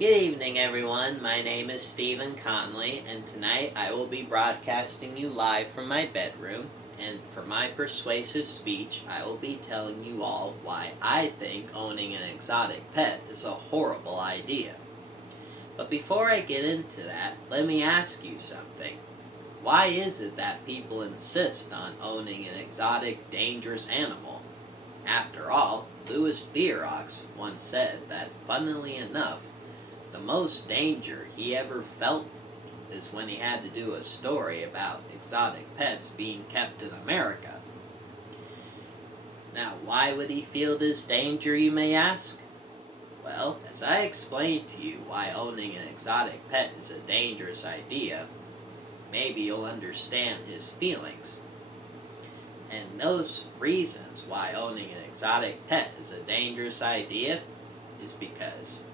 Good evening, everyone. My name is Stephen Conley, and tonight I will be broadcasting you live from my bedroom. And for my persuasive speech, I will be telling you all why I think owning an exotic pet is a horrible idea. But before I get into that, let me ask you something. Why is it that people insist on owning an exotic, dangerous animal? After all, Louis Theroux once said that, funnily enough, the most danger he ever felt is when he had to do a story about exotic pets being kept in America. Now, why would he feel this danger, you may ask? Well, as I explained to you why owning an exotic pet is a dangerous idea, maybe you'll understand his feelings. And those reasons why owning an exotic pet is a dangerous idea is because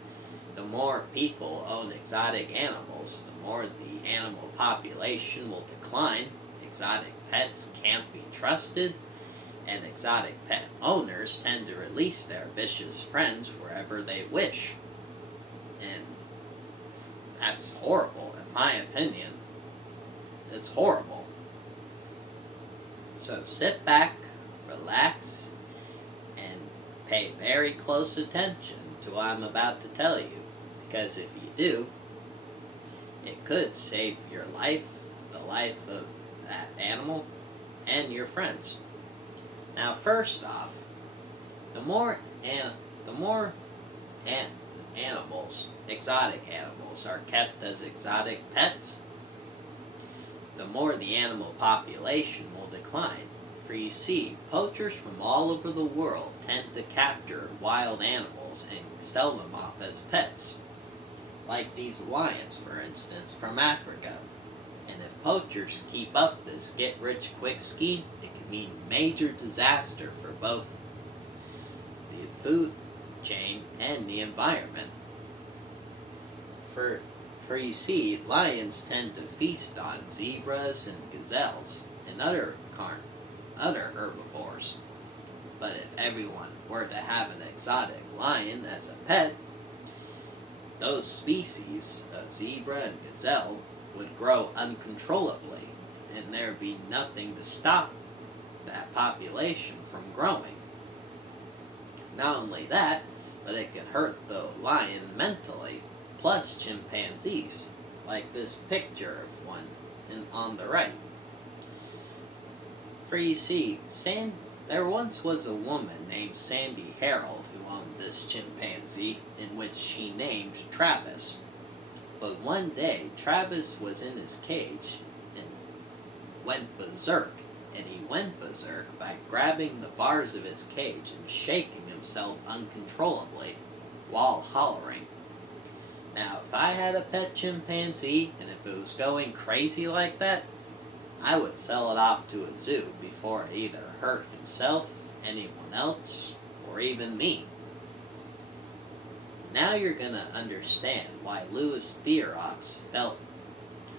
the more people own exotic animals, the more the animal population will decline, exotic pets can't be trusted, and exotic pet owners tend to release their vicious friends wherever they wish. And that's horrible, in my opinion. It's horrible. So sit back, relax, and pay very close attention to what I'm about to tell you. Because if you do, it could save your life, the life of that animal, and your friends. Now, first off, the more animals, exotic animals, are kept as exotic pets, the more the animal population will decline. For you see, poachers from all over the world tend to capture wild animals and sell them off as pets. Like these lions, for instance, from Africa. And if poachers keep up this get-rich-quick scheme, it can mean major disaster for both the food chain and the environment. For you see, lions tend to feast on zebras and gazelles and other herbivores. But if everyone were to have an exotic lion as a pet, those species of zebra and gazelle would grow uncontrollably, and there would be nothing to stop that population from growing. Not only that, but it can hurt the lion mentally, plus chimpanzees, like this picture of one on the right. For you see, there once was a woman named Sandy Harold who owned this chimpanzee, in which she named Travis. But one day, Travis was in his cage and went berserk. And he went berserk by grabbing the bars of his cage and shaking himself uncontrollably while hollering. Now, if I had a pet chimpanzee, and if it was going crazy like that, I would sell it off to a zoo before it either hurt himself, anyone else, or even me. Now you're going to understand why Louis Theroux felt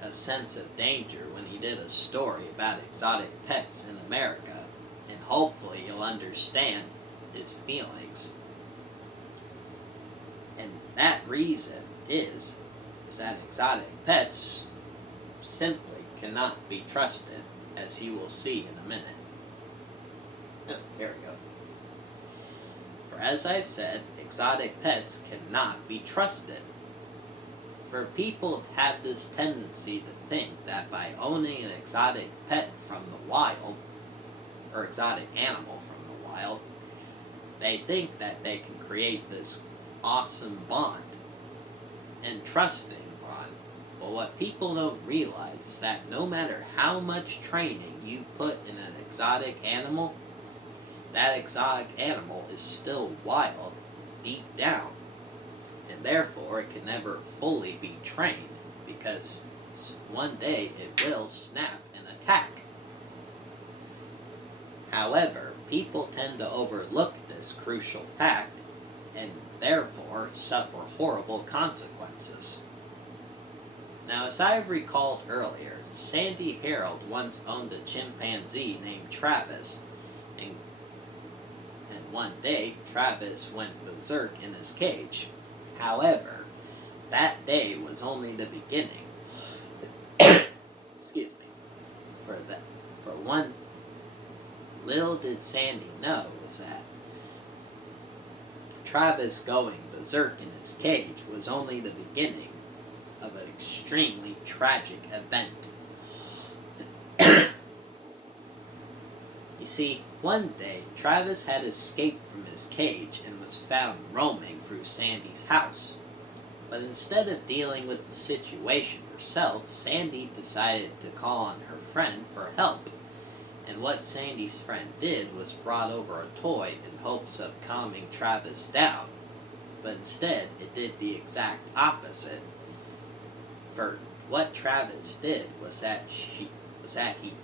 a sense of danger when he did a story about exotic pets in America, and hopefully you'll understand his feelings. And that reason is that exotic pets simply cannot be trusted, as you will see in a minute. Oh, here we go. For as I've said, exotic pets cannot be trusted. For people have this tendency to think that by owning an exotic pet from the wild, or exotic animal from the wild, they think that they can create this awesome bond and trusting bond. But what people don't realize is that no matter how much training you put in an exotic animal, that exotic animal is still wild deep down, and therefore it can never fully be trained, because one day it will snap and attack. However, people tend to overlook this crucial fact and therefore suffer horrible consequences. Now, as I've recalled earlier, Sandy Harold once owned a chimpanzee named Travis, and one day Travis went berserk in his cage. However, that day was only the beginning. Excuse me. For one, little did Sandy know was that Travis going berserk in his cage was only the beginning of an extremely tragic event. You see, one day, Travis had escaped from his cage and was found roaming through Sandy's house. But instead of dealing with the situation herself, Sandy decided to call on her friend for help. And what Sandy's friend did was brought over a toy in hopes of calming Travis down. But instead, it did the exact opposite. For what Travis did was that he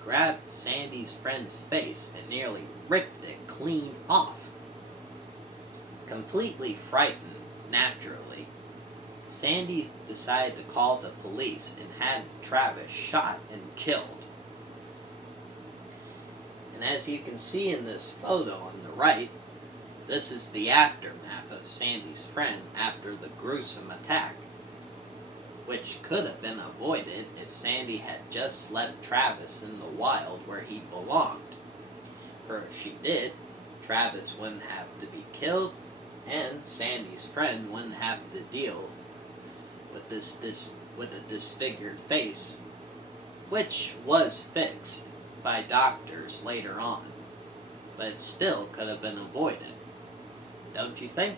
grabbed Sandy's friend's face and nearly ripped it clean off. Completely frightened, naturally, Sandy decided to call the police and had Travis shot and killed. And as you can see in this photo on the right, this is the aftermath of Sandy's friend after the gruesome attack, which could have been avoided if Sandy had just left Travis in the wild where he belonged. For if she did, Travis wouldn't have to be killed, and Sandy's friend wouldn't have to deal with a disfigured face, which was fixed by doctors later on, but it still could have been avoided. Don't you think?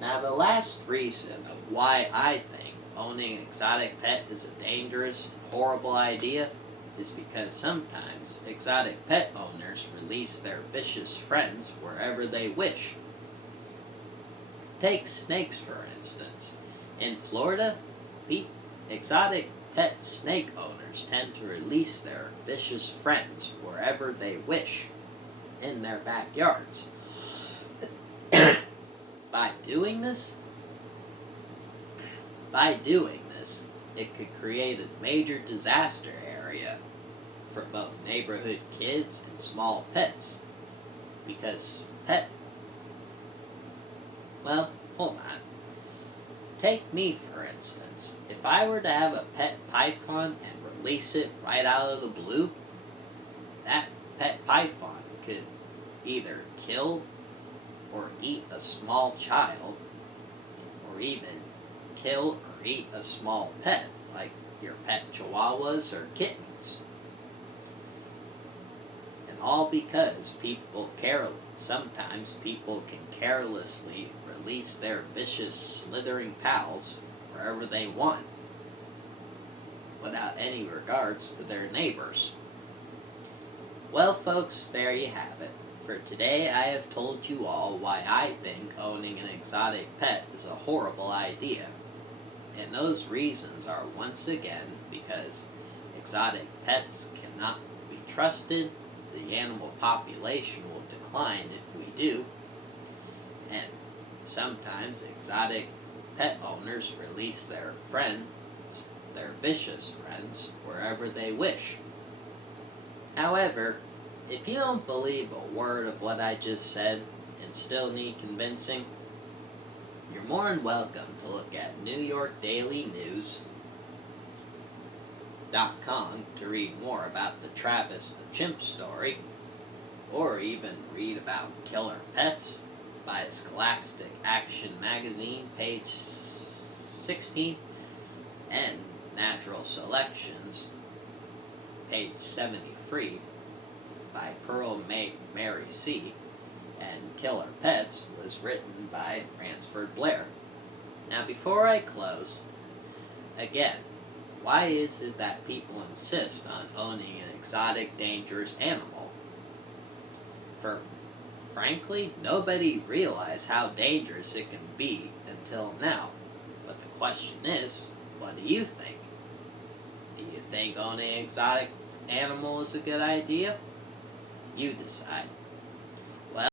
Now, the last reason of why I think owning an exotic pet is a dangerous and horrible idea is because sometimes exotic pet owners release their vicious friends wherever they wish. Take snakes, for instance. In Florida, exotic pet snake owners tend to release their vicious friends wherever they wish in their backyards. By doing this, it could create a major disaster area for both neighborhood kids and small pets. Because well, hold on. Take me, for instance. If I were to have a pet python and release it right out of the blue, that pet python could either kill or eat a small child, or even kill or eat a small pet, like your pet chihuahuas or kittens. And all because sometimes people can carelessly release their vicious, slithering pals wherever they want, without any regards to their neighbors. Well, folks, there you have it. For today, I have told you all why I think owning an exotic pet is a horrible idea. And those reasons are, once again, because exotic pets cannot be trusted, the animal population will decline if we do, and sometimes exotic pet owners release their friends, their vicious friends, wherever they wish. However, if you don't believe a word of what I just said and still need convincing, you're more than welcome to look at NewYorkDailyNews.com to read more about the Travis the Chimp story, or even read about Killer Pets by Scholastic Action Magazine, page 16, and Natural Selections, page 73, by Pearl Mary C., and Killer Pets was written by Ransford Blair. Now, before I close, again, why is it that people insist on owning an exotic, dangerous animal? For, frankly, nobody realized how dangerous it can be until now. But the question is, what do you think? Do you think owning an exotic animal is a good idea? You decide.